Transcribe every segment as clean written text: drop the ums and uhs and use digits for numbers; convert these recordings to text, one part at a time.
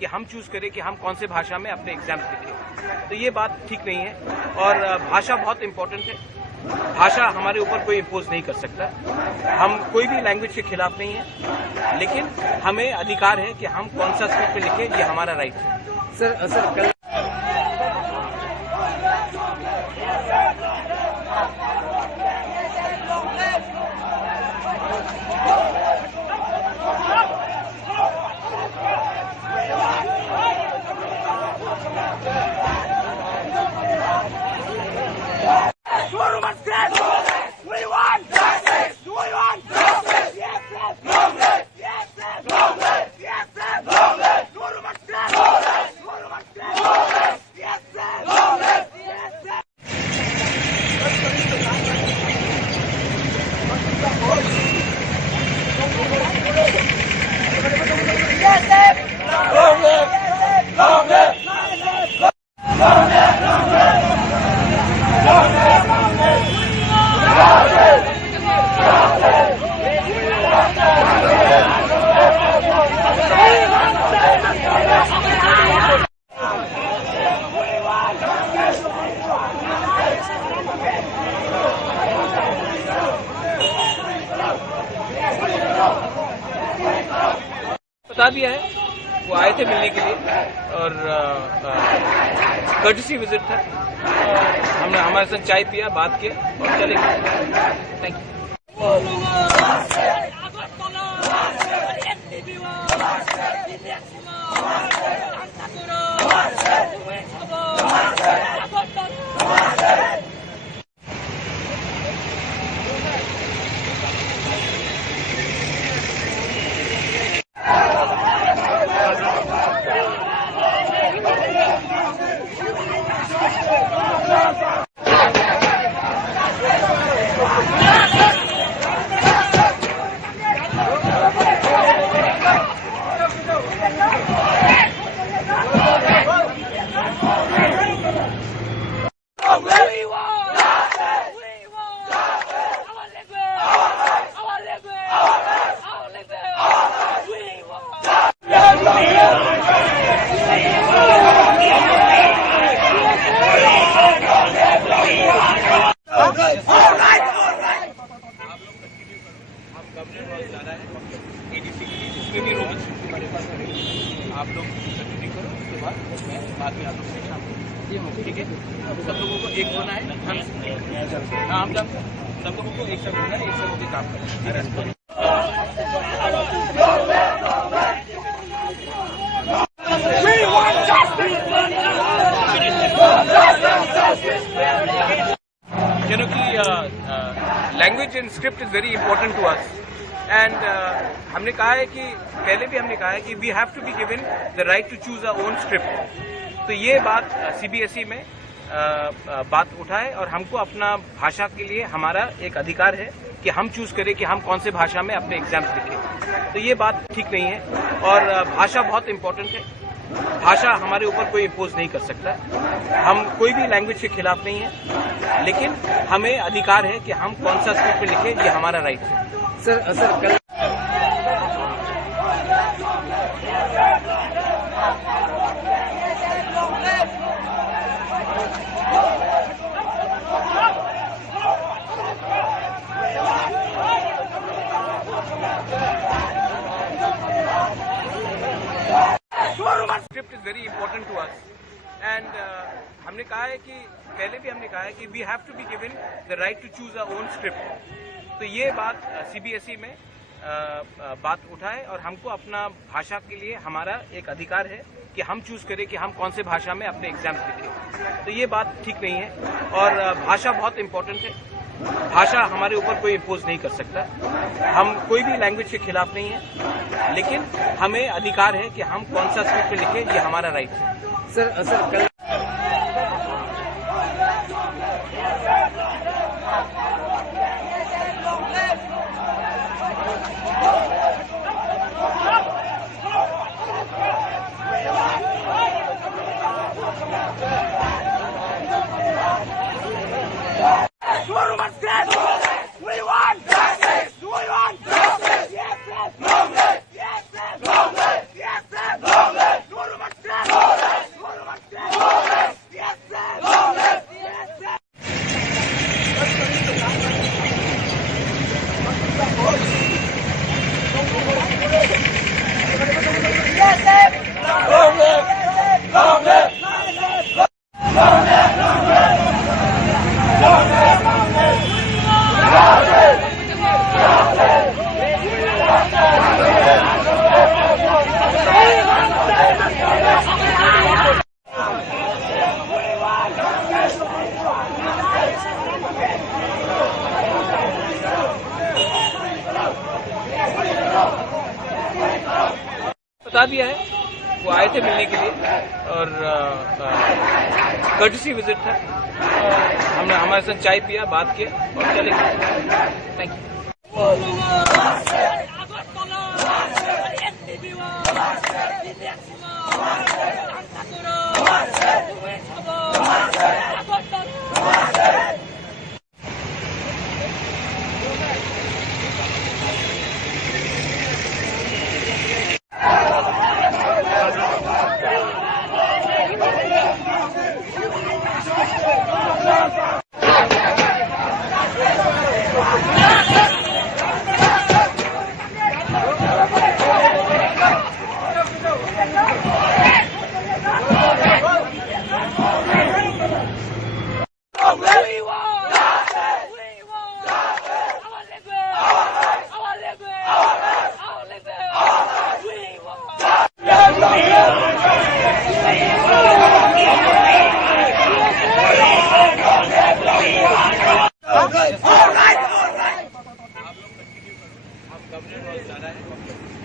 कि हम चूज करें कि हम कौन से भाषा में अपने एग्जाम्स लिखें। तो ये बात ठीक नहीं है और भाषा बहुत इंपॉर्टेंट है। भाषा हमारे ऊपर कोई इम्पोज नहीं कर सकता। हम कोई भी लैंग्वेज के खिलाफ नहीं है, लेकिन हमें अधिकार है कि हम कौन सा स्क्रिप्ट लिखें, ये हमारा राइट है। सर बता दिया है, वो आए थे मिलने के लिए और कर्टसी विजिट था। हमने हमारे साथ चाय पिया, बात किया और चले गए। थैंक इसमें भी रोबोट हमारे पास है। आप लोग कंटिन्यू करो, उसके बाद मैं बाद में आप लोग से शाम को, ठीक है? सब लोगों को एक होना है। हाँ, हम सब लोगों को एक साथ होना है, एक साथ होकर काम करना है। Language and script is very important to us and हमने कहा है कि पहले भी हमने कहा है कि we have to be given the right to choose our own script. तो ये बात सीबीएसई में बात उठाए और हमको अपना भाषा के लिए हमारा एक अधिकार है कि हम चूज करें कि हम कौन से भाषा में अपने एग्जाम्स लिखें। तो ये बात ठीक नहीं है और भाषा बहुत इंपॉर्टेंट है। भाषा हमारे ऊपर कोई इम्पोज नहीं कर सकता। हम कोई भी लैंग्वेज के खिलाफ नहीं है, लेकिन हमें अधिकार है कि हम कौन सा स्क्रिप्ट लिखें, ये हमारा राइट है। सर कल script is very important to us and हमने कहा है कि पहले भी हमने कहा है कि we have to be given the right to choose our own script. तो ये बात सीबीएसई में बात उठाए और हमको अपना भाषा के लिए हमारा एक अधिकार है कि हम चूज करें कि हम कौन से भाषा में अपने एग्जाम्स लिखें। तो ये बात ठीक नहीं है और भाषा बहुत इंपॉर्टेंट है। भाषा हमारे ऊपर कोई इम्पोज नहीं कर सकता। हम कोई भी लैंग्वेज के खिलाफ नहीं है, लेकिन हमें अधिकार है कि हम कौन सा स्क्रिप्ट लिखें, ये हमारा राइट है। सर कल दिया है। वो आए थे मिलने के लिए और कर्टसी विजिट था। हमने हमारे साथ चाय पिया, बात किया और चले गए। Thank you.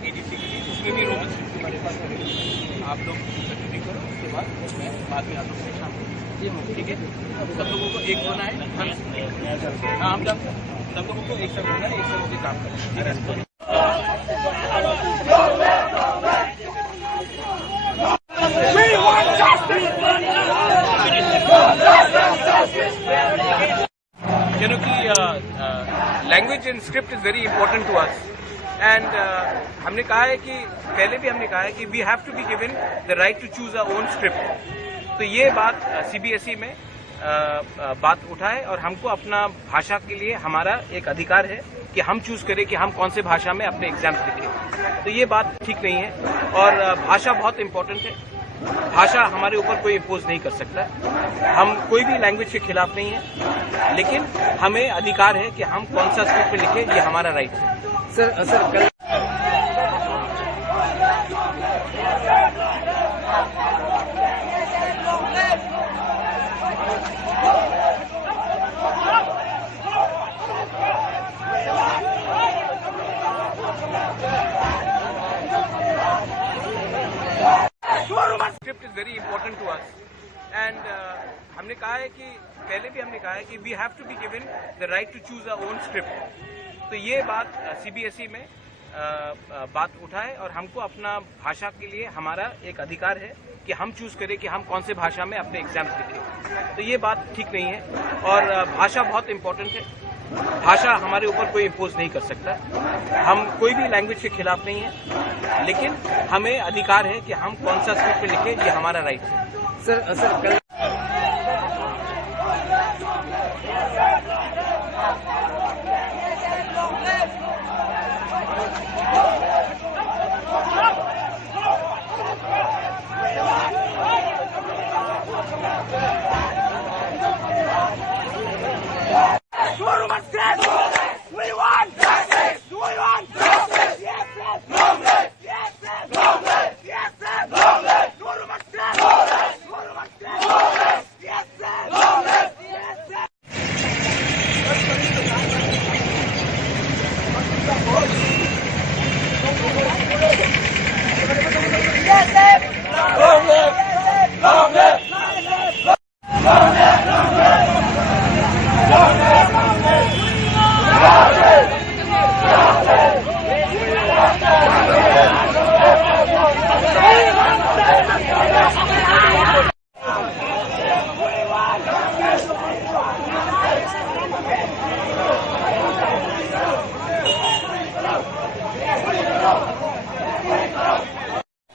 एडीसी के लिए उसमें भी रोमन स्क्रिप्ट हमारे पास करेंगे। आप लोग कंटिन्यू करो, उसके बाद मैं बाद में आप लोग से शामिल, ठीक है। सब लोगों को एक होना है। हाँ, हम सब लोगों को एक साथ होना है, एक साथ होकर काम करना है। Language and script is very important to us and हमने कहा है कि पहले भी हमने कहा है कि we have to be given the right to choose our own script. तो ये बात सीबीएसई में बात उठाए और हमको अपना भाषा के लिए हमारा एक अधिकार है कि हम चूज करें कि हम कौन से भाषा में अपने एग्जाम्स लिखें। तो ये बात ठीक नहीं है और भाषा बहुत इंपॉर्टेंट है। भाषा हमारे ऊपर कोई इम्पोज नहीं कर सकता। हम कोई भी लैंग्वेज के खिलाफ नहीं है, लेकिन हमें अधिकार है कि हम कौन सा स्क्रिप्ट लिखें, ये हमारा राइट है। सर कल script is very important to us and हमने कहा है कि पहले भी हमने कहा है कि we have to be given the right to choose our own script. तो ये बात सीबीएसई में बात उठाए और हमको अपना भाषा के लिए हमारा एक अधिकार है कि हम चूज करें कि हम कौन से भाषा में अपने एग्जाम्स लिखें। तो ये बात ठीक नहीं है और भाषा बहुत इंपॉर्टेंट है। भाषा हमारे ऊपर कोई इम्पोज नहीं कर सकता। हम कोई भी लैंग्वेज के खिलाफ नहीं है, लेकिन हमें अधिकार है कि हम कौन सा स्क्रिप्ट लिखें, ये हमारा राइट है। सर कल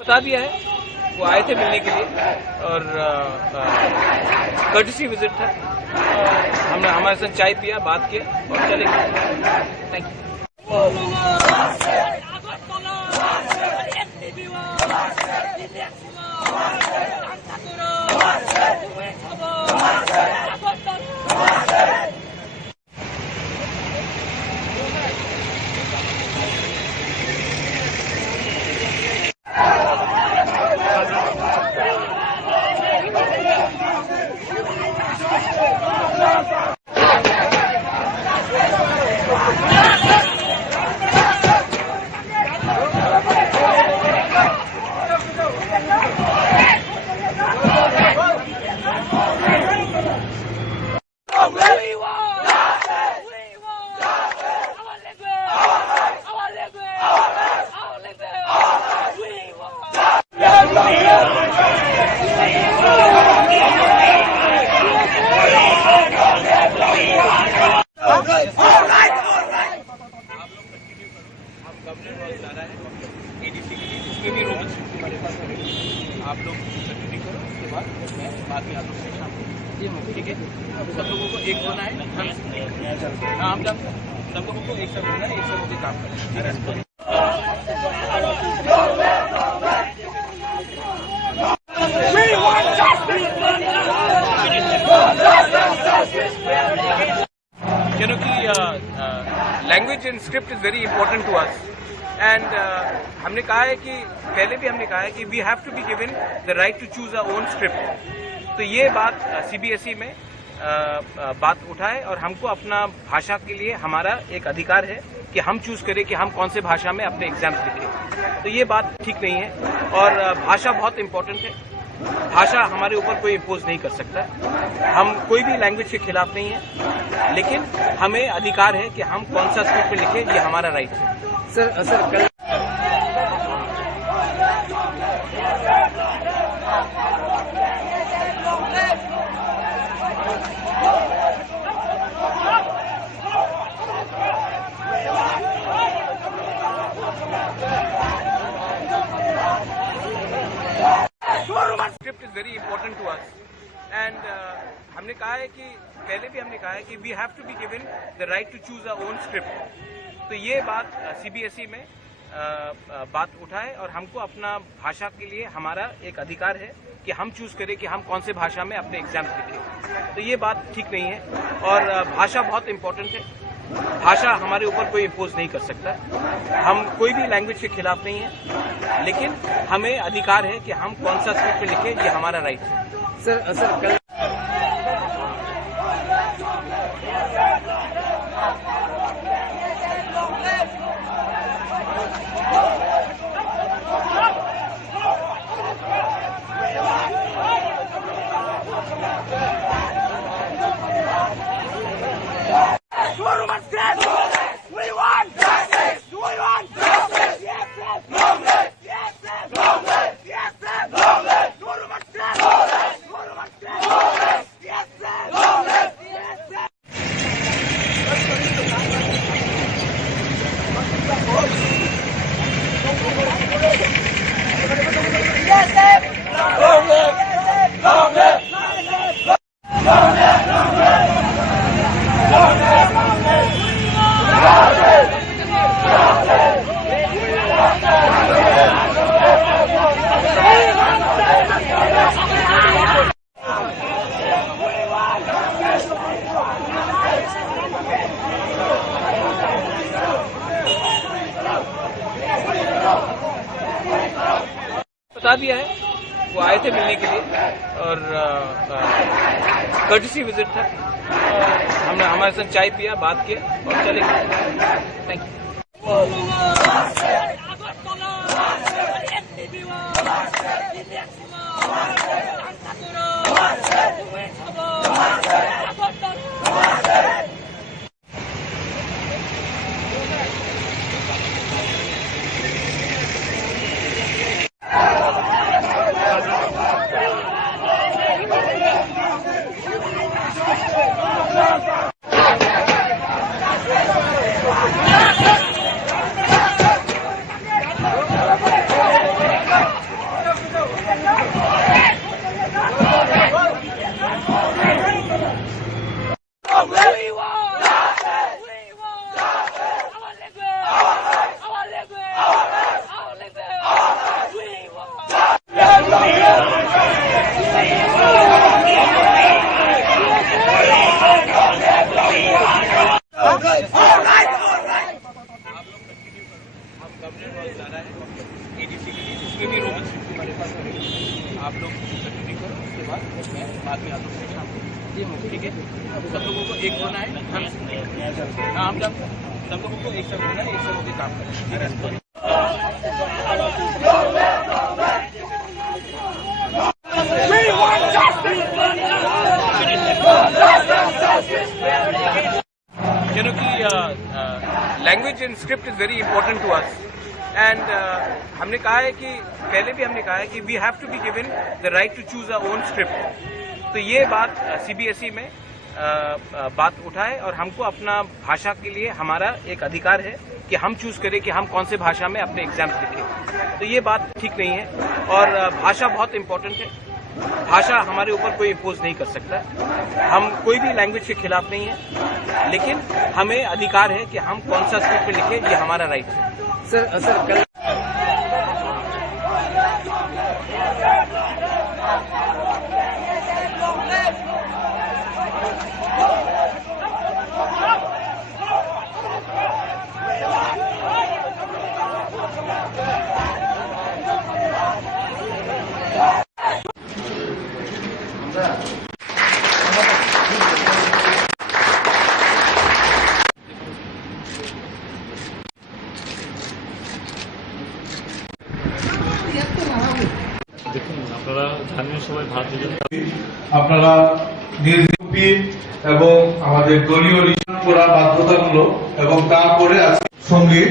बता दिया है। वो आए थे मिलने के लिए और कर्टसी विजिट था। हमने हमारे साथ चाय पिया, बात किया और चले गए। Thank you. करेंगे। आप लोग कंटिन्यू करो, उसके बाद मैं बाद में आप लोग से शाम को, ठीक है? सब लोगों को एक होना है। हाँ, हम जानते हैं, सब लोगों को एक साथ होना है, एक साथ होकर काम करना है। Language and script is very important to us and हमने कहा है कि पहले भी हमने कहा है कि we have to be given the right to choose our own script. तो ये बात सीबीएसई में बात उठाए और हमको अपना भाषा के लिए हमारा एक अधिकार है कि हम चूज करें कि हम कौन से भाषा में अपने एग्जाम्स लिखें। तो ये बात ठीक नहीं है और भाषा बहुत इंपॉर्टेंट है। भाषा हमारे ऊपर कोई इम्पोज नहीं कर सकता। हम कोई भी लैंग्वेज के खिलाफ नहीं है, लेकिन हमें अधिकार है कि हम कौन सा स्क्रिप्ट में लिखें, ये हमारा राइट है। सर कल script is very important to us and हमने कहा है कि पहले भी हमने कहा है कि we have to be given the right to choose our own script. तो ये बात सीबीएसई में बात उठाए और हमको अपना भाषा के लिए हमारा एक अधिकार है कि हम चूज करें कि हम कौन से भाषा में अपने एग्जाम्स लिखें। तो ये बात ठीक नहीं है और भाषा बहुत इंपॉर्टेंट है। भाषा हमारे ऊपर कोई इम्पोज नहीं कर सकता। हम कोई भी लैंग्वेज के खिलाफ नहीं है, लेकिन हमें अधिकार है कि हम कौन सा स्क्रिप्ट में लिखें, ये हमारा राइट है। सर कल बता दिया है। वो आए थे मिलने के लिए और कर्टसी विजिट था। हमने हमारे साथ चाय पिया, बात किया और चले गए। थैंक उसमें भी रोमन स्क्रिप्ट हमारे पास करेंगे। आप लोग कंटिन्यू करो, उसके बाद मैं बाद में आप लोग से शाम को, ठीक है? सब लोगों को एक होना है। हाँ, हम जानते हैं, सब लोगों को एक साथ होना है, एक साथ होकर काम करना है। Language and script is very important to us and हमने कहा है कि पहले भी हमने कहा है कि we have to be given the right to choose our own script. तो ये बात सीबीएसई में बात उठाए और हमको अपना भाषा के लिए हमारा एक अधिकार है कि हम चूज करें कि हम कौन से भाषा में अपने एग्जाम्स लिखें। तो ये बात ठीक नहीं है और भाषा बहुत इम्पोर्टेंट है। भाषा हमारे ऊपर कोई इम्पोज नहीं कर सकता। हम कोई भी लैंग्वेज के खिलाफ नहीं है, लेकिन हमें अधिकार है कि हम कौन सा स्क्रिप्ट में लिखें, ये हमारा राइट है। सर कल দেখুন, আপনারা জানেন সবাই ভারতীয় জনতা আপনারা নিজ ইউপি এবং আমাদের দলীয় রিটার্ন করা বাধ্যতামূলক এবং তারপরে আজকে সঙ্গীত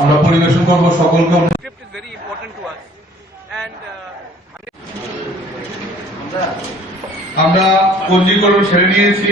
আমরা পরিবেশন করব সকলকে। Script is very important to us and আমরা পঞ্জীকরণ সেরে নিয়েছি।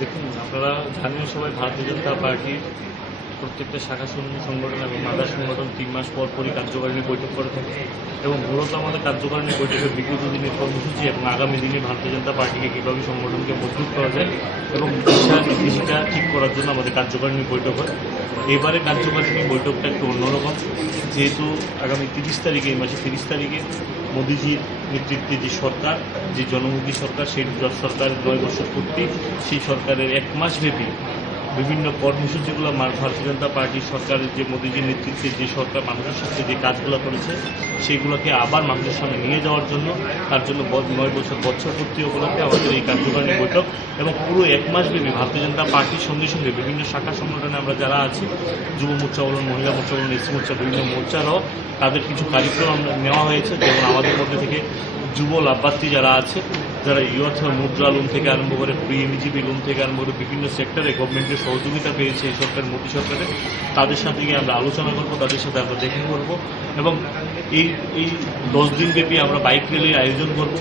দেখুন, আপনারা জানেন সবাই ভারতীয় জনতা পার্টির প্রত্যেকটা শাখা সংগঠন এবং মাদার সংগঠন 3 মাস পর পরই কার্যকারিণী বৈঠক করে থাকে এবং মূলত আমাদের কার্যকারিণী বৈঠকের বিগত দিনের কর্মসূচি এবং আগামী দিনে ভারতীয় জনতা পার্টিকে কীভাবে সংগঠনকে মজবুত করা যায় এবং দিশা নির্দেশিকা ঠিক করার জন্য আমাদের কার্যকারিণী বৈঠক হয়। এবারে কার্যকারিণী বৈঠকটা একটু অন্যরকম, যেহেতু আগামী 30 তারিখে, এই মাসে 30 তারিখে মোদিজির নেতৃত্বে যে সরকার, যে জনমুখী সরকার, সেই সরকার 9 বছর পূর্তি, সেই সরকারের 1 মাস ব্যাপী বিভিন্ন কর্মসূচিগুলো ভারতীয় জনতা পার্টির সরকারের যে মোদিজির নেতৃত্বে যে সরকার মানুষের সাথে যে কাজগুলো করেছে সেইগুলোকে আবার মানুষের সামনে নিয়ে যাওয়ার জন্য, তার জন্য 9 বছর পূর্তি উপলক্ষে আমাদের এই কার্যকারিণী বৈঠক এবং পুরো 1 মাস ব্যাপী ভারতীয় জনতা পার্টির সঙ্গে সঙ্গে বিভিন্ন শাখা সংগঠনে আমরা যারা আছি, যুব মোর্চা বলুন, মহিলা মোর্চা বলুন, এসসি মোর্চা, বিভিন্ন মোর্চারও তাদের কিছু কার্যক্রম নেওয়া হয়েছে। যেমন আমাদের মধ্যে থেকে যুব লাভার্থী যারা আছে, যারা ইউথ মুদ্রা লোন থেকে আরম্ভ করে পিএমজিপি লোন থেকে আরম্ভ করে বিভিন্ন সেক্টরে গভর্নমেন্টের সহযোগিতা পেয়েছে এই সরকার, মোদী সরকারের, তাদের সাথে গিয়ে আমরা আলোচনা করব, তাদের সাথে আমরা দেখা করব এবং এই 10 দিন ব্যাপী আমরা বাইক র্যালির আয়োজন করব।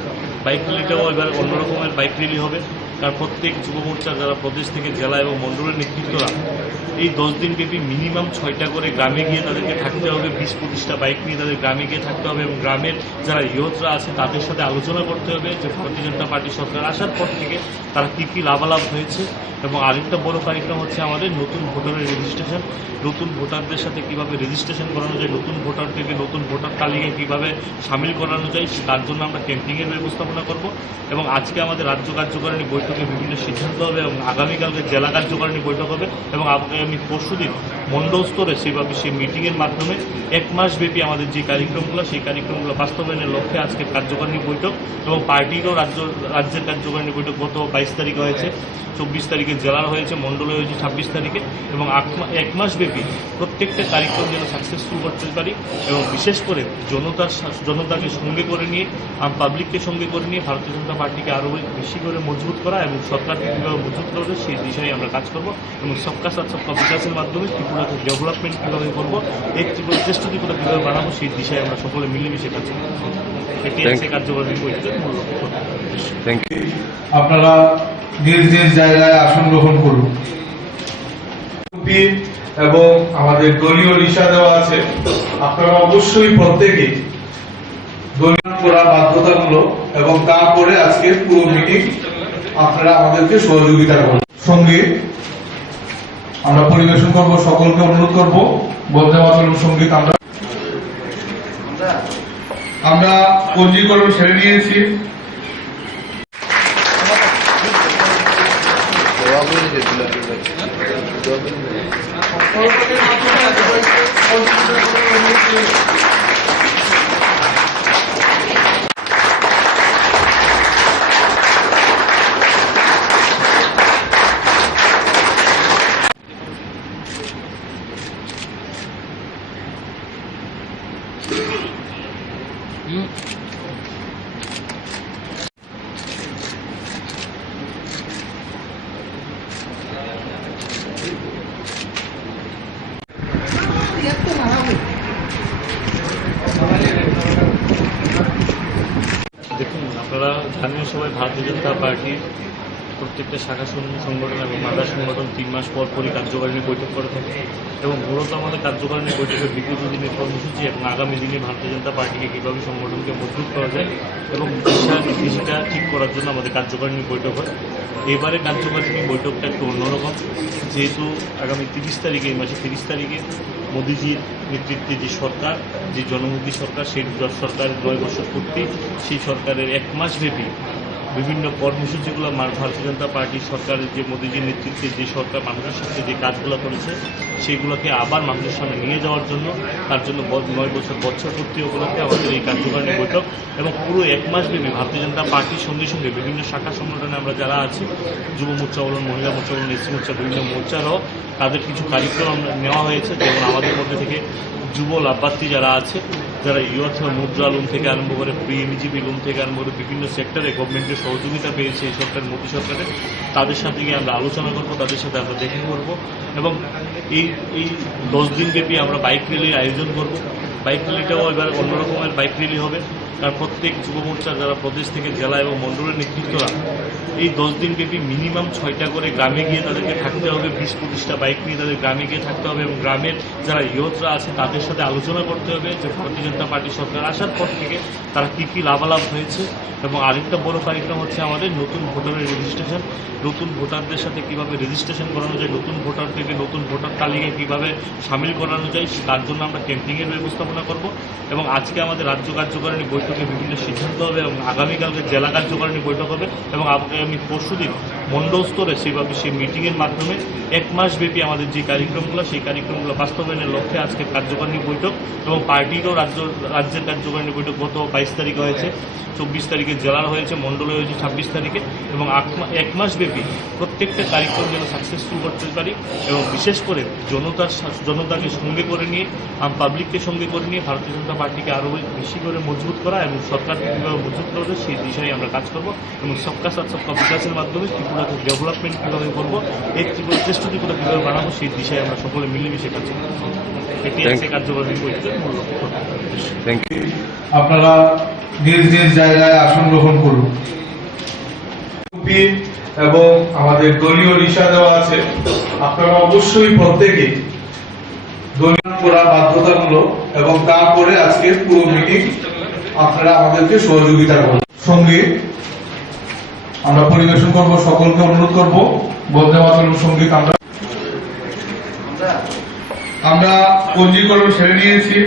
বাইক র্যালিটাও এবার অন্যরকমের বাইক র্যালি হবে, কারণ প্রত্যেক যুব মোর্চা যারা প্রদেশ থেকে জেলা এবং মণ্ডলের নেতৃত্বরা এই 10 দিন ব্যাপী মিনিমাম 6টা করে গ্রামে গিয়ে তাদেরকে থাকতে হবে, 20-25টা বাইক নিয়ে তাদের গ্রামে গিয়ে থাকতে হবে এবং গ্রামের যারা ইয়ুথরা আছে তাদের সাথে আলোচনা করতে হবে যে ভারতীয় জনতা পার্টি সরকার আসার পর থেকে তারা কী কী লাভালাভ হয়েছে। এবং আরেকটা বড় কার্যক্রম হচ্ছে আমাদের নতুন ভোটারের রেজিস্ট্রেশন, নতুন ভোটারদের সাথে কীভাবে রেজিস্ট্রেশন করানো যায়, নতুন ভোটারদেরকে নতুন ভোটার তালিকায় কীভাবে সামিল করানো যায়, তার জন্য আমরা ক্যাম্পিংয়ের ব্যবস্থাপনা করব। এবং আজকে আমাদের রাজ্য কার্যকারিণী বৈঠকে বিভিন্ন সিদ্ধান্ত হবে এবং আগামীকালকে জেলা কার্যকারিণী বৈঠক হবে এবং আগামী পরশুদিন মণ্ডল স্তরে সেভাবে সেই মিটিংয়ের মাধ্যমে 1 মাস ব্যাপী আমাদের যে কার্যক্রমগুলো, সেই কার্যক্রমগুলো বাস্তবায়নের লক্ষ্যে আজকে কার্যকারিণী বৈঠক এবং পার্টিরও রাজ্যের কার্যকারিণী বৈঠক গত 22 তারিখে হয়েছে, 24 তারিখে জেলার হয়েছে, মণ্ডলে হয়েছে 26 তারিখে এবং 1 মাস ব্যাপী প্রত্যেকটা কার্যক্রম যেন সাকসেসফুল করতে পারি এবং বিশেষ করে জনতাকে সঙ্গে করে নিয়ে, পাবলিককে সঙ্গে করে নিয়ে ভারতীয় জনতা পার্টিকে আরও বেশি করে মজবুত করা এবং সরকারকে কীভাবে মজবুত করবে সেই দিশায় আমরা কাজ করব এবং সবকা সাথ সবকা বিকাশের মাধ্যমে ত্রিপুরাকে ডেভেলপমেন্ট কীভাবে করবো, এই ত্রিপুরা শ্রেষ্ঠ ত্রিপুরা কীভাবে বানাবো সেই দিশায় আমরা সকলে মিলেমিশে কাজ করব। এটি আছে কার্যকরী বৈঠকের মূল লক্ষ্য। আপনারা নিজ নিজ জায়গায় আসন গ্রহণ করুন। ইউপি এবং আমাদের দলীয় রিসা দেওয়া আছে, আপনারা অবশ্যই প্রত্যেকেই দলীয় করা বাধ্যতামূলক এবং তারপরে আজকে পুরো মিটিং আপনারা আমাদেরকে সহযোগিতা করুন। সঙ্গীত আমরা পরিবেশন করব, সকলকে অনুরোধ করব বন্দে মাতরম সঙ্গীত আমরা পঞ্জীকরণ সেরে নিয়েছি। আপনারা জানেন সবাই ভারতীয় জনতা পার্টির প্রত্যেকটা শাখা সংগঠন এবং মাদার সংগঠন 3 মাস পর পরই কার্যকারিণী বৈঠক করে থাকে এবং মূলত আমাদের কার্যকারিণী বৈঠকের বিগত দিনের কর্মসূচি এবং আগামী দিনে ভারতীয় জনতা পার্টিকে কীভাবে সংগঠনকে মজবুত করা যায় এবং দিশা নির্দেশিকা ঠিক করার জন্য আমাদের কার্যকারিণী বৈঠক হয়। এবারে কার্যকারিণী বৈঠকটা একটু অন্যরকম, যেহেতু আগামী 30 তারিখে, এই মাসে 30 তারিখে মোদিজির নেতৃত্বে যে সরকার, যে জনমুখী সরকার, সেই সরকারের 9 বছর পূর্তি, সেই সরকারের 1 মাস ব্যাপী বিভিন্ন কর্মসূচিগুলো ভারতীয় জনতা পার্টির সরকারের যে মোদিজির নেতৃত্বে যে সরকার মানুষের সাথে যে কাজগুলো করেছে সেইগুলোকে আবার মানুষের সামনে নিয়ে যাওয়ার জন্য, তার জন্য 9 বছর পূর্তি উপলক্ষে আমাদের এই কার্যকারিণী বৈঠক এবং পুরো 1 মাস ব্যাপী ভারতীয় জনতা পার্টির সঙ্গে সঙ্গে বিভিন্ন শাখা সংগঠনে আমরা যারা আছি, যুব মোর্চা বলুন, মহিলা মোর্চা বলুন, এসসি মোর্চা, বিভিন্ন মোর্চারও তাদের কিছু কার্যক্রম নেওয়া হয়েছে। যেমন আমাদের মধ্যে থেকে যুব লাভার্থী যারা আছে, যারা ইউথ মুদ্রা লোন থেকে আরম্ভ করে পিএমজিপি লোন থেকে আরম্ভ করে বিভিন্ন সেক্টরে গভর্নমেন্টের সহযোগিতা পেয়েছে এই সরকার, মোদী সরকারের, তাদের সাথে গিয়ে আমরা আলোচনা করব, তাদের সাথে আমরা দেখা করব এবং এই 10 দিন ব্যাপী আমরা বাইক র্যালির আয়োজন করব। বাইক র্যালিটাও এবার অন্যরকমের বাইক র্যালি হবে, কারণ প্রত্যেক যুব মোর্চা যারা প্রদেশ থেকে জেলা এবং মণ্ডলের নেতৃত্বরা এই 10 দিন ব্যাপী মিনিমাম 6টা করে গ্রামে গিয়ে তাদেরকে থাকতে হবে, 20-25টা বাইক নিয়ে তাদের গ্রামে গিয়ে থাকতে হবে এবং গ্রামের যারা ইয়ুথরা আছে তাদের সাথে আলোচনা করতে হবে যে ভারতীয় জনতা পার্টি সরকার আসার পর থেকে তারা কী কী লাভালাভ হয়েছে। এবং আরেকটা বড় কার্যক্রম হচ্ছে আমাদের নতুন ভোটারের রেজিস্ট্রেশন, নতুন ভোটারদের সাথে কীভাবে রেজিস্ট্রেশন করানো যায়, নতুন ভোটার থেকে নতুন ভোটার তালিকায় কীভাবে সামিল করানো যায়, তার জন্য আমরা ক্যাম্পিংয়ের ব্যবস্থাপনা করব। এবং আজকে আমাদের রাজ্য কার্যকারিণী বৈঠকে বিভিন্ন সিদ্ধান্ত হবে এবং আগামীকালকে জেলা কার্যকারিণী বৈঠক হবে এবং আগামী পরশুদিন মণ্ডল স্তরে সেইভাবে সেই মিটিংয়ের মাধ্যমে 1 মাস ব্যাপী আমাদের যে কার্যক্রমগুলো, সেই কার্যক্রমগুলো বাস্তবায়নের লক্ষ্যে আজকে কার্যকারিণী বৈঠক এবং পার্টিরও রাজ্যের কার্যকারিণী বৈঠক গত 22 তারিখে হয়েছে, 24 তারিখে জেলার হয়েছে, মণ্ডলে হয়েছে 26 তারিখে এবং 1 মাস ব্যাপী প্রত্যেকটা কার্যক্রম যেন সাকসেসফুল করতে পারি এবং বিশেষ করে জনতাকে সঙ্গে করে নিয়ে, পাবলিককে সঙ্গে করে নিয়ে ভারতীয় জনতা পার্টিকে আরও বেশি করে মজবুত করা এবং সরকারকে কীভাবে মজবুত করবে সেই দিশায় আমরা কাজ করব এবং সবকা সাথ সবকা বিকাশের মাধ্যমে ত্রিপুরাকে ডেভেলপমেন্ট কীভাবে করবো, এই ত্রিপুরা শ্রেষ্ঠ ত্রিপুরা কীভাবে বানাবো সেই দিশায় আমরা সকলে মিলেমিশে কাজ করব। এটি আজকে কার্যকরী বৈঠকের মূল লক্ষ্য। আপনারা নিজ নিজ জায়গায় আসন গ্রহণ করুন এবং আমাদের দলীয় রিসা দেওয়া আছে, আপনারা অবশ্যই প্রত্যেকে দলীয় করা বাধ্যতামূলক এবং তারপরে আজকে পুরো মিটিং আপনারা আমাদেরকে সহযোগিতা করুন। সঙ্গীত আমরা পরিবেশন করব, সকলকে অনুরোধ করব বন্দে মাতরম সঙ্গীত। আমরা পঞ্জীকরণ সেরে নিয়েছি।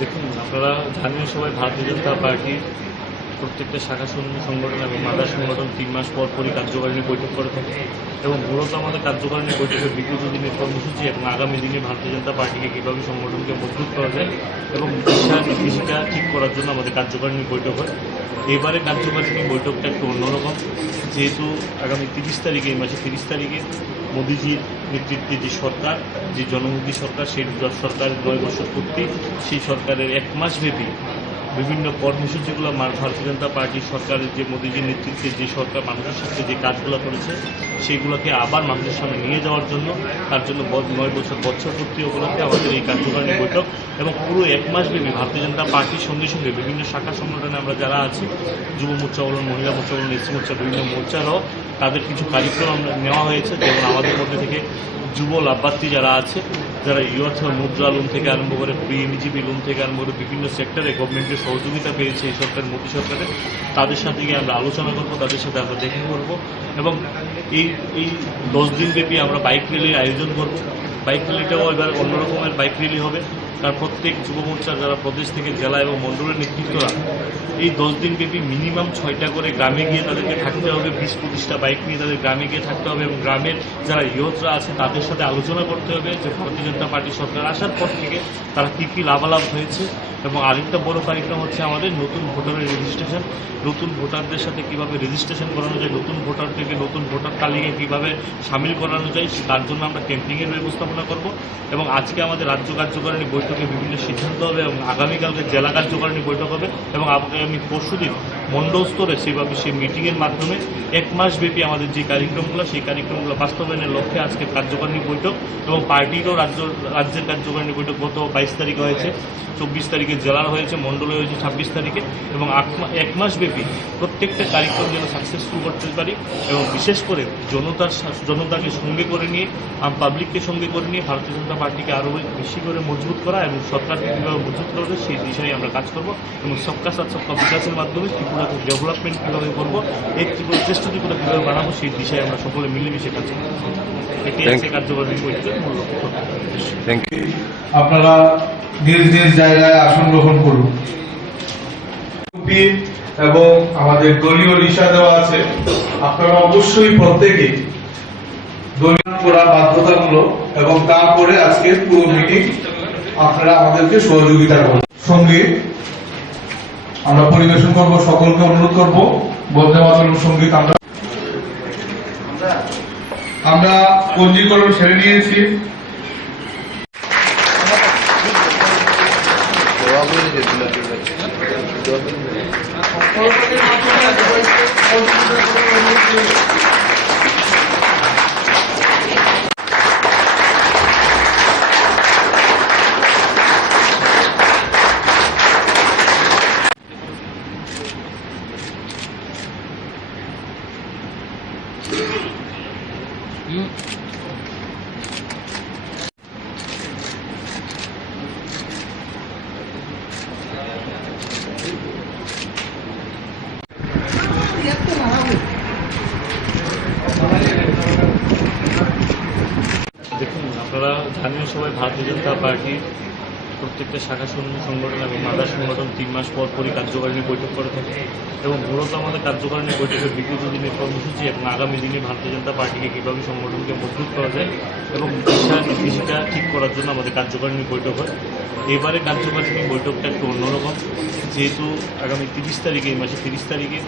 দেখুন, আপনারা জানেন সবাই ভারতীয় জনতা পার্টির প্রত্যেকটা শাখা সংগঠন এবং মাদার সংগঠন 3 মাস পর পরই কার্যকারিণী বৈঠক করে থাকে এবং মূলত আমাদের কার্যকারিণী বৈঠকের বিগত দিনের কর্মসূচি এবং আগামী দিনে ভারতীয় জনতা পার্টিকে কীভাবে সংগঠনকে মজবুত করা যায় এবং দিশা নির্দেশিকা ঠিক করার জন্য আমাদের কার্যকারিণী বৈঠক হয়। এবারে কার্যকারিণী বৈঠকটা একটু অন্যরকম, যেহেতু আগামী 30 তারিখে, এই মাসে 30 তারিখে মোদিজির নেতৃত্বে যে সরকার, যে জনমুখী সরকার, সেই সরকারের 9 বছর পূর্তি, সেই সরকারের 1 মাস ব্যাপী বিভিন্ন কর্মসূচিগুলো ভারতীয় জনতা পার্টির সরকারের যে মোদিজির নেতৃত্বে যে সরকার মানুষের সাথে যে কাজগুলো করেছে সেইগুলোকে আবার মানুষের সামনে নিয়ে যাওয়ার জন্য, তার জন্য 9 বছর পূর্তি উপলক্ষে আমাদের এই কার্যকারিণী বৈঠক এবং পুরো 1 মাস ব্যাপী ভারতীয় জনতা পার্টির সঙ্গে সঙ্গে বিভিন্ন শাখা সংগঠনে আমরা যারা আছি, যুব মোর্চা বলুন, মহিলা মোর্চা বলুন, এসসি মোর্চা, বিভিন্ন মোর্চারও তাদের কিছু কার্যক্রম নেওয়া হয়েছে। যেমন আমাদের মধ্যে থেকে যুব লাভার্থী যারা আছে, যারা ইউথ মুদ্রা লোন থেকে আরম্ভ করে পিএমজিপি লোন থেকে আরম্ভ করে বিভিন্ন সেক্টরে গভর্নমেন্টের সহযোগিতা পেয়েছে এই সরকার, মোদী সরকারের, তাদের সাথে গিয়ে আমরা আলোচনা করব, তাদের সাথে আমরা দেখা করব এবং এই 10 দিন ব্যাপী আমরা বাইক র্যালির আয়োজন করব। বাইক র্যালিটাও এবার অন্যরকমের বাইক র্যালি হবে, কারণ প্রত্যেক যুব মোর্চার যারা প্রদেশ থেকে জেলা এবং মণ্ডলের নেতৃত্বরা এই 10 দিন ব্যাপী মিনিমাম 6টা করে গ্রামে গিয়ে তাদেরকে থাকতে হবে, 20-25টা বাইক নিয়ে তাদের গ্রামে গিয়ে থাকতে হবে এবং গ্রামের যারা ইয়ুথরা আছে তাদের সাথে আলোচনা করতে হবে যে ভারতীয় জনতা পার্টি সরকার আসার পর থেকে তারা কী কী লাভালাভ হয়েছে। এবং আরেকটা বড় কার্যক্রম হচ্ছে আমাদের নতুন ভোটারের রেজিস্ট্রেশন, নতুন ভোটারদের সাথে কীভাবে রেজিস্ট্রেশন করানো যায়, নতুন ভোটার থেকে নতুন ভোটার তালিকায় কীভাবে সামিল করানো যায় তার জন্য আমরা ক্যাম্পিংয়ের ব্যবস্থাপনা করব। এবং আজকে আমাদের রাজ্য কার্যকারিণী বৈঠকে বিভিন্ন সিদ্ধান্ত হবে এবং আগামীকালকে জেলা কার্যকারিণী বৈঠক হবে এবং আগামী পরশুদিন মণ্ডল স্তরে সেভাবে সেই মিটিংয়ের মাধ্যমে 1 মাস ব্যাপী আমাদের যে কার্যক্রমগুলো সেই কার্যক্রমগুলো বাস্তবায়নের লক্ষ্যে আজকে কার্যকারিণী বৈঠক এবং পার্টিরও রাজ্যের কার্যকারিণী বৈঠক গত 22 তারিখে হয়েছে, 24 তারিখে জেলার হয়েছে, মণ্ডলে হয়েছে 26 তারিখে এবং 1 মাস ব্যাপী প্রত্যেকটা কার্যক্রম যেন সাকসেসফুল করতে পারি এবং বিশেষ করে জনতাকে সঙ্গে করে নিয়ে পাবলিককে সঙ্গে করে নিয়ে ভারতীয় জনতা পার্টিকে আরও বেশি করে মজবুত করা এবং সরকারকে কীভাবে মজবুত করবে সেই দিশায় আমরা কাজ করব এবং সবকা সাথ সবকা বিকাশের মাধ্যমে ত্রিপুরাকে ডেভেলপমেন্ট কীভাবে করবো, এই ত্রিপুরা শ্রেষ্ঠ ত্রিপুরা কীভাবে বানাবো সেই দিশায় আমরা সকলে মিলেমিশে কাজ করব। এটি আছে কার্যকরী বৈঠকের মূল লক্ষ্য। Thank you. আপনারা নিজ নিজ জায়গায় আসন গ্রহণ করুন এবং আমাদের দলীয় লিসা দেওয়া আছে, আপনারা অবশ্যই প্রত্যেকে দলীয় করা বাধ্যতামূলক এবং তারপরে আজকে পুরো মিটিং আপনারা আমাদেরকে সহযোগিতা করুন। সঙ্গীত আমরা পরিবেশন করব, সকলকে অনুরোধ করব বন্দে মাতরম সঙ্গীত আমরা পঞ্জীকরণ সেরে নিয়েছি। দেখুন, আপনারা জানেন সবাই ভারতীয় জনতা পার্টির প্রত্যেকটা শাখা সংগঠন এবং মাদার সংগঠন 3 মাস পর পরই কার্যকারিণী বৈঠক করে থাকে এবং মূলত আমাদের কার্যকারিণী বৈঠকের বিগত দিনের কর্মসূচি এবং আগামী দিনে ভারতীয় জনতা পার্টিকে কীভাবে সংগঠনকে মজবুত করা যায় এবং দিশা নির্দেশিকা ঠিক করার জন্য আমাদের কার্যকারিণী বৈঠক হয়। এবারে কার্যকারিণী বৈঠকটা একটু অন্যরকম, যেহেতু আগামী 30 তারিখে, এই মাসে 30 তারিখে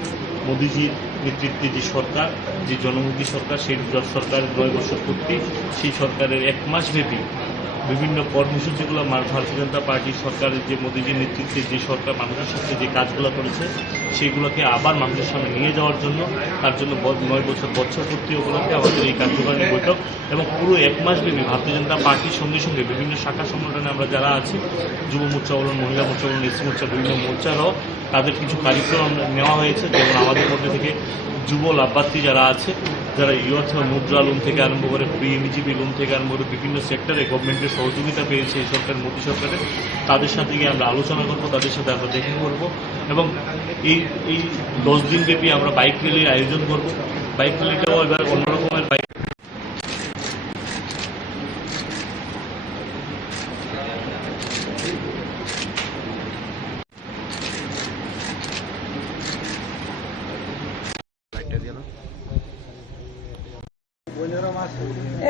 মোদিজির নেতৃত্বে যে সরকার, যে জনমুখী সরকার, সেই সরকার 9 বছর পূর্তি, সেই সরকারের 1 মাস ব্যাপী বিভিন্ন কর্মসূচিগুলো ভারতীয় জনতা পার্টির সরকারের যে মোদিজির নেতৃত্বে যে সরকার মানুষের সাথে যে কাজগুলো করেছে সেইগুলোকে আবার মানুষের সামনে নিয়ে যাওয়ার জন্য, তার জন্য 9 বছর পূর্তি উপলক্ষে আমাদের এই কার্যকারিণী বৈঠক এবং পুরো 1 মাস ব্যাপী ভারতীয় জনতা পার্টির সঙ্গে সঙ্গে বিভিন্ন শাখা সংগঠনে আমরা যারা আছি, যুব মোর্চা বলুন, মহিলা মোর্চা বলুন, এসসি মোর্চা, বিভিন্ন মোর্চারও তাদের কিছু কার্যক্রম নেওয়া হয়েছে। যেমন আমাদের মধ্যে থেকে যুব লাভার্থী যারা আছে, যারা ইউথ মুদ্রা লোন থেকে আরম্ভ করে পিএমজিপি লোন থেকে আরম্ভ করে বিভিন্ন সেক্টরে গভর্নমেন্টের সহযোগিতা পেয়েছে এই সরকার, মোদী সরকারের, তাদের সাথে গিয়ে আমরা আলোচনা করব, তাদের সাথে আমরা দেখা করব এবং এই 10 দিন ব্যাপী আমরা বাইক র্যালির আয়োজন করব। বাইক র্যালিটাও এবার অন্যরকমের বাইক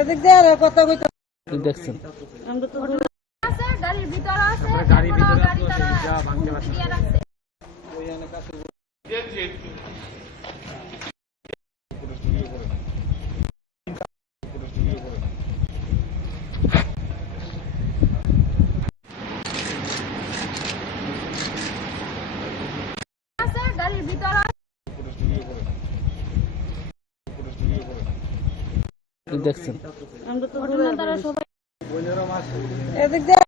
এদিক দিয়ে আর কথা কইতে কি দেখছেন? আছে গাড়ির ভিতরে আছে, গাড়ির ভিতরে গাড়ি তারা দিয়ে রাখছে। আছে গাড়ির ভিতরে কি দেখছেন? তারা সবাই এদিক দিয়ে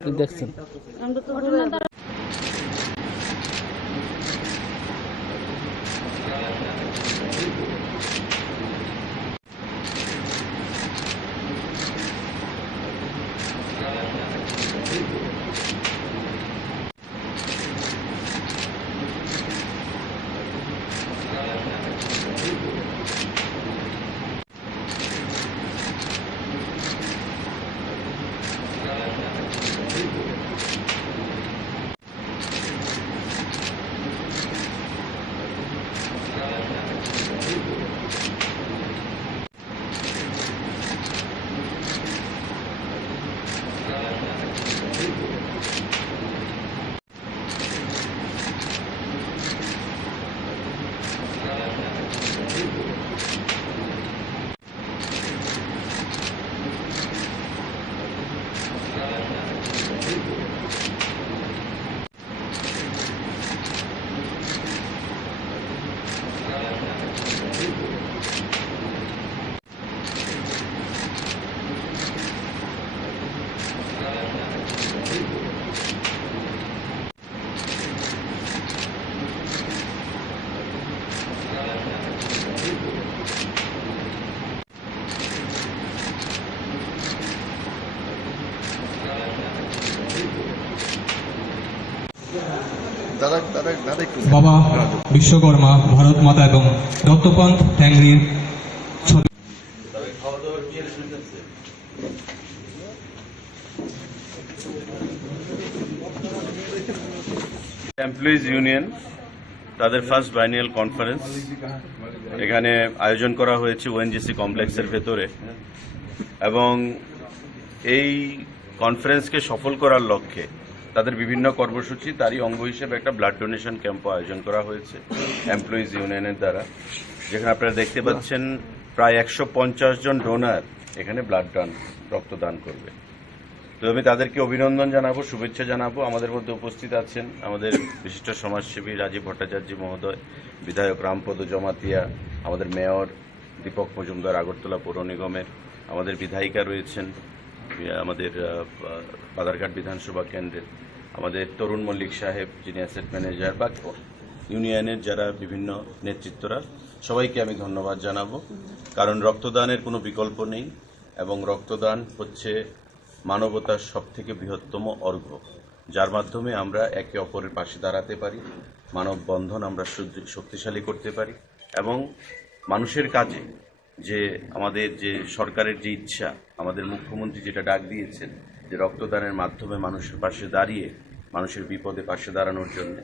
কি দেখছেন? তারা বাবা বিশ্বকর্মা, ভারত মাতা এবং দত্তপন্থ ট্যাংরির ছবি। এমপ্লয়িজ ইউনিয়ন তাদের ফার্স্ট বাইনিয়াল কনফারেন্স এখানে আয়োজন করা হয়েছে ওএনজিসি কমপ্লেক্সের ভেতরে, এবং এই কনফারেন্সকে সফল করার লক্ষ্যে তাদের বিভিন্ন কর্মসূচি তারই অঙ্গ হিসেবে একটা ব্লাড ডোনেশন ক্যাম্পও আয়োজন করা হয়েছে এমপ্লয়িজ ইউনিয়নের দ্বারা, যেখানে আপনারা দেখতে পাচ্ছেন প্রায় 150 জন ডোনার এখানে ব্লাড রক্তদান করবে। তো আমি তাদেরকে অভিনন্দন জানাবো, শুভেচ্ছা জানাবো। আমাদের মধ্যে উপস্থিত আছেন আমাদের বিশিষ্ট সমাজসেবী রাজীব ভট্টাচার্য মহোদয়, বিধায়ক রামপদ জমাতিয়া, আমাদের মেয়র দীপক মজুমদার আগরতলা পৌর নিগমের, আমাদের বিধায়িকা রয়েছেন আমাদের বাদারঘাট বিধানসভা কেন্দ্রের, আমাদের তরুণ মল্লিক সাহেব যিনি অ্যাসেট ম্যানেজার, বা ইউনিয়নের যারা বিভিন্ন নেতৃত্বরা, সবাইকে আমি ধন্যবাদ জানাবো। কারণ রক্তদানের কোনো বিকল্প নেই, এবং রক্তদান হচ্ছে মানবতার সবথেকে বৃহত্তম অর্ঘ্য, যার মাধ্যমে আমরা একে অপরের পাশে দাঁড়াতে পারি, মানববন্ধন আমরা শক্তিশালী করতে পারি, এবং মানুষের কাজে যে আমাদের যে সরকারের যে ইচ্ছা, আমাদের মুখ্যমন্ত্রী যেটা ডাক দিয়েছেন যে রক্তদানের মাধ্যমে মানুষের পাশে দাঁড়িয়ে মানুষের বিপদে পাশে দাঁড়ানোর জন্য,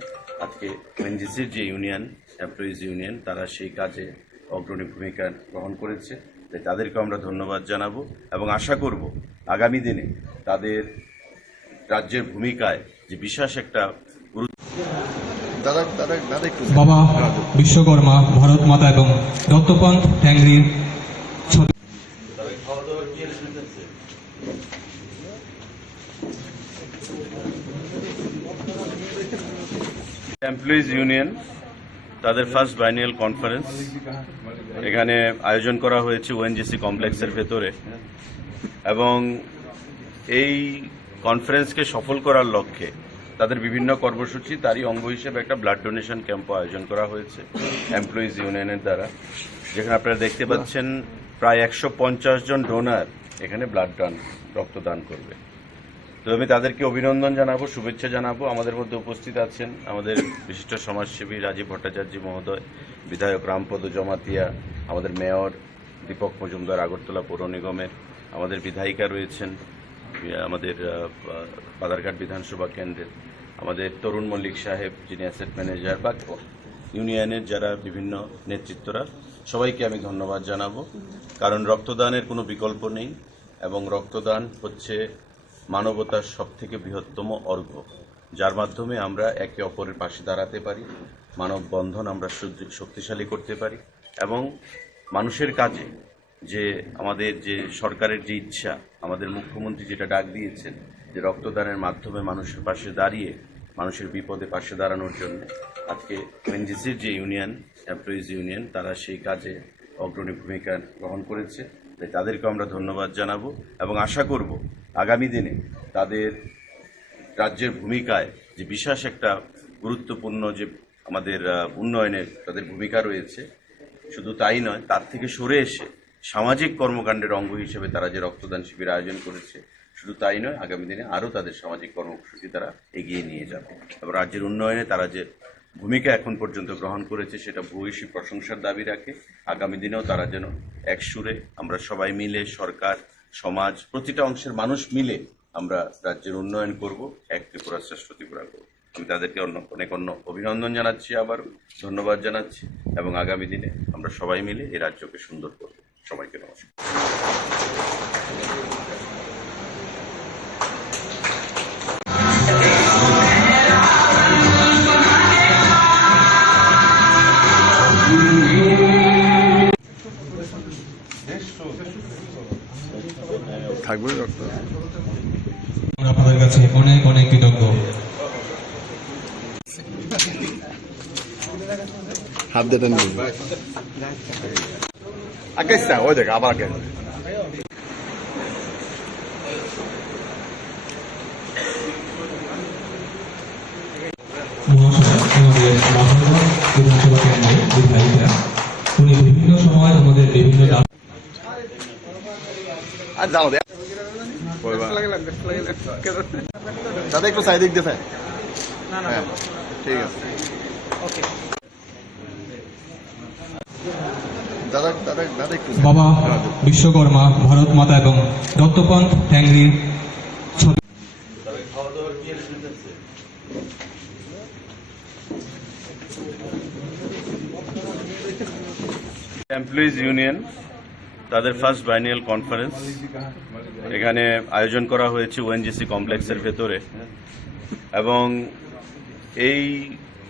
আজকে এনজিসির যে ইউনিয়ন এমপ্লয়িজ ইউনিয়ন তারা সেই কাজে অগ্রণী ভূমিকা গ্রহণ করেছে। তাই তাদেরকে আমরা ধন্যবাদ জানাবো, এবং আশা করব আগামী দিনে তাদের রাজ্যের ভূমিকায় যে বিশেষ একটা বাবা বিশ্বকর্মা, ভারত মাতা এবং দত্তপন্থ ট্যাংরির ছবি। এমপ্লয়িজ ইউনিয়ন তাদের ফার্স্ট বাইনিয়াল কনফারেন্স এখানে আয়োজন করা হয়েছে ওএনজিসি কমপ্লেক্সের ভেতরে, এবং এই কনফারেন্সকে সফল করার লক্ষ্যে তাদের বিভিন্ন কর্মসূচি তারই অঙ্গ হিসেবে একটা ব্লাড ডোনেশন ক্যাম্পও আয়োজন করা হয়েছে এমপ্লয়িজ ইউনিয়নের দ্বারা, যেখানে আপনারা দেখতে পাচ্ছেন প্রায় 150 জন ডোনার এখানে ব্লাড রক্তদান করবে। তো আমি তাদেরকে অভিনন্দন জানাবো, শুভেচ্ছা জানাবো। আমাদের মধ্যে উপস্থিত আছেন আমাদের বিশিষ্ট সমাজসেবী রাজীব ভট্টাচার্য মহোদয়, বিধায়ক রামপদ জমাতিয়া, আমাদের মেয়র দীপক মজুমদার আগরতলা পৌর নিগমের, আমাদের বিধায়িকা রয়েছেন আমাদের বাদারঘাট বিধানসভা কেন্দ্রের, আমাদের তরুণ মল্লিক সাহেব যিনি অ্যাসেট ম্যানেজার, বা ইউনিয়নের যারা বিভিন্ন নেতৃত্বরা, সবাইকে আমি ধন্যবাদ জানাবো। কারণ রক্তদানের কোনো বিকল্প নেই, এবং রক্তদান হচ্ছে মানবতার সবথেকে বৃহত্তম অর্ঘ্য, যার মাধ্যমে আমরা একে অপরের পাশে দাঁড়াতে পারি, মানববন্ধন আমরা শক্তিশালী করতে পারি, এবং মানুষের কাজে যে আমাদের যে সরকারের যে ইচ্ছা, আমাদের মুখ্যমন্ত্রী যেটা ডাক দিয়েছেন যে রক্তদানের মাধ্যমে মানুষের পাশে দাঁড়িয়ে মানুষের বিপদে পাশে দাঁড়ানোর জন্য, আজকে এনজিসির যে ইউনিয়ন এমপ্লয়িজ ইউনিয়ন তারা সেই কাজে অগ্রণী ভূমিকা গ্রহণ করেছে। তাই তাদেরকে আমরা ধন্যবাদ জানাবো, এবং আশা করব আগামী দিনে তাদের রাজ্যের ভূমিকায় যে বিশেষ একটা গুরুত্বপূর্ণ যে আমাদের উন্নয়নের তাদের ভূমিকা রয়েছে, শুধু তাই নয়, তার থেকে সরে এসে সামাজিক কর্মকাণ্ডের অঙ্গ হিসেবে তারা যে রক্তদান শিবির আয়োজন করেছে, শুধু তাই নয়, আগামী দিনে আরও তাদের সামাজিক কর্মসূচি তারা এগিয়ে নিয়ে যাবে, এবং রাজ্যের উন্নয়নে তারা যে ভূমিকা এখন পর্যন্ত গ্রহণ করেছে সেটা ভূয়সী প্রশংসার দাবি রাখে। আগামী দিনেও তারা যেন এক সুরে আমরা সবাই মিলে, সরকার, সমাজ, প্রতিটা অংশের মানুষ মিলে আমরা রাজ্যের উন্নয়ন করব, এক ত্রিপুরা শ্রেষ্ঠ ত্রিপুরা করব। আমি তাদেরকে অনেক অভিনন্দন জানাচ্ছি, আবার ধন্যবাদ জানাচ্ছি, এবং আগামী দিনে আমরা সবাই মিলে এই রাজ্যকে সুন্দর করব। সবাইকে নমস্কার। আপনাদের কাছে অনেক অনেক কৃতজ্ঞ। হাত দেন আগে ওই দেখ আবার আগে বিধানসভা কেন্দ্রের বিধায়িকা, উনি বিভিন্ন সময় আমাদের বিভিন্ন আর যাও দে দাদা একটু সাইড দিক দেখায়। ঠিক আছে দাদা দাদা দাদা একটু বাবা বিশ্বকর্মা ভারত মাতা এবং দত্তপন্থ ট্যাংরির ছবি এমপ্লয়িজ ইউনিয়ন তাদের ফার্স্ট বাইনিয়াল কনফারেন্স এখানে আয়োজন করা হয়েছে ওএনজিসি কমপ্লেক্সের ভেতরে এবং এই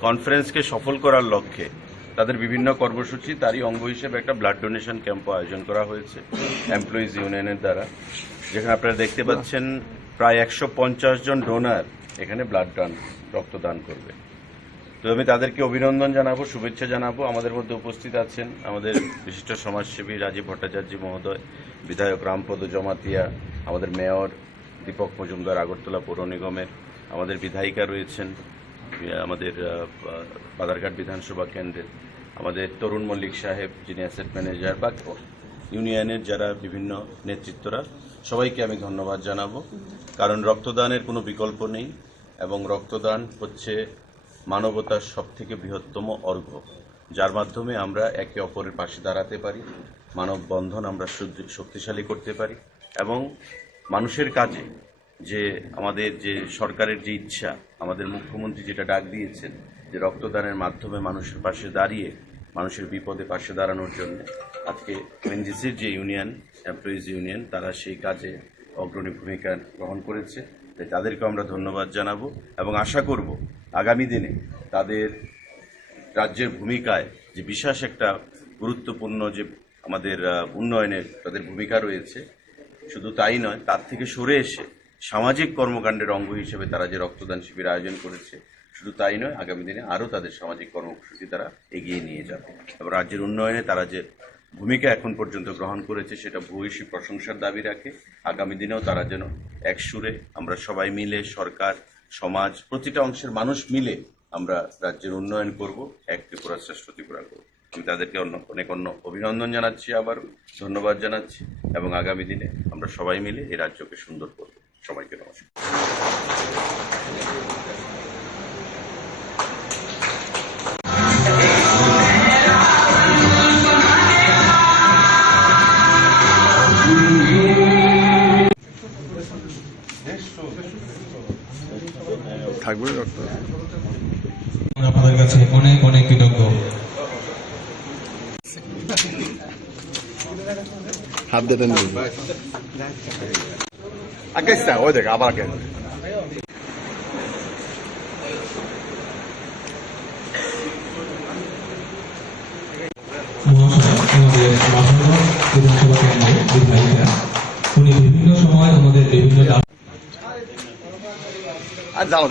কনফারেন্সকে সফল করার লক্ষ্যে তাদের বিভিন্ন কর্মসূচি তারই অঙ্গ হিসেবে একটা ব্লাড ডোনেশন ক্যাম্পও আয়োজন করা হয়েছে এমপ্লয়িজ ইউনিয়নের দ্বারা, যেখানে আপনারা দেখতে পাচ্ছেন প্রায় 150 জন ডোনার এখানে ব্লাড রক্তদান করবে। তো আমি তাদেরকে অভিনন্দন জানাবো, শুভেচ্ছা জানাবো। আমাদের মধ্যে উপস্থিত আছেন আমাদের বিশিষ্ট সমাজসেবী রাজীব ভট্টাচার্য মহোদয়, বিধায়ক রামপদ জমাতিয়া, আমাদের মেয়র দীপক মজুমদার আগরতলা পৌর নিগমের, আমাদের বিধায়িকা রয়েছেন আমাদের বাদারঘাট বিধানসভা কেন্দ্রের, আমাদের তরুণ মল্লিক সাহেব যিনি অ্যাসেট ম্যানেজার, বা ইউনিয়নের যারা বিভিন্ন নেতৃত্বরা, সবাইকে আমি ধন্যবাদ জানাবো। কারণ রক্তদানের কোনো বিকল্প নেই এবং রক্তদান হচ্ছে মানবতার সবথেকে বৃহত্তম অর্ঘ্য, যার মাধ্যমে আমরা একে অপরের পাশে দাঁড়াতে পারি, মানববন্ধন আমরা শক্তিশালী করতে পারি এবং মানুষের কাজে যে আমাদের যে সরকারের যে ইচ্ছা, আমাদের মুখ্যমন্ত্রী যেটা ডাক দিয়েছেন যে রক্তদানের মাধ্যমে মানুষের পাশে দাঁড়িয়ে মানুষের বিপদে পাশে দাঁড়ানোর জন্য, আজকে এনজিসির যে ইউনিয়ন এমপ্লয়িজ ইউনিয়ন তারা সেই কাজে অগ্রণী ভূমিকা গ্রহণ করেছে। তাই তাদেরকে আমরা ধন্যবাদ জানাবো এবং আশা করব আগামী দিনে তাদের রাজ্যের ভূমিকায় যে বিশেষ একটা গুরুত্বপূর্ণ যে আমাদের উন্নয়নের তাদের ভূমিকা রয়েছে, শুধু তাই নয়, তার থেকে সরে এসে সামাজিক কর্মকাণ্ডের অঙ্গ হিসেবে তারা যে রক্তদান শিবির আয়োজন করেছে, শুধু তাই নয়, আগামী দিনে আরও তাদের সামাজিক কর্মসূচি তারা এগিয়ে নিয়ে যাবে এবং রাজ্যের উন্নয়নে তারা যে ভূমিকা এখন পর্যন্ত গ্রহণ করেছে সেটা ভূয়সী প্রশংসার দাবি রাখে। আগামী দিনেও তারা যেন এক সুরে আমরা সবাই মিলে, সরকার, সমাজ, প্রতিটা অংশের মানুষ মিলে আমরা রাজ্যের উন্নয়ন করব, এক ত্রিপুরা শ্রেষ্ঠ ত্রিপুরা করব। আমি তাদেরকে অনেক অভিনন্দন জানাচ্ছি, আবার ধন্যবাদ জানাচ্ছি এবং আগামী দিনে আমরা সবাই মিলে এই রাজ্যকে সুন্দর করব। সবাইকে নমস্কার। থাকবে রক্ত আমরা আপনাদের কাছে অনেক অনেক কৃতজ্ঞ। হাত দেন আকাইছা ওই দেখ আবার কেন আমাদের বিধানসভা কেন্দ্রের বিধায়িকা, উনি বিভিন্ন সময় আমাদের বিভিন্ন আর জানো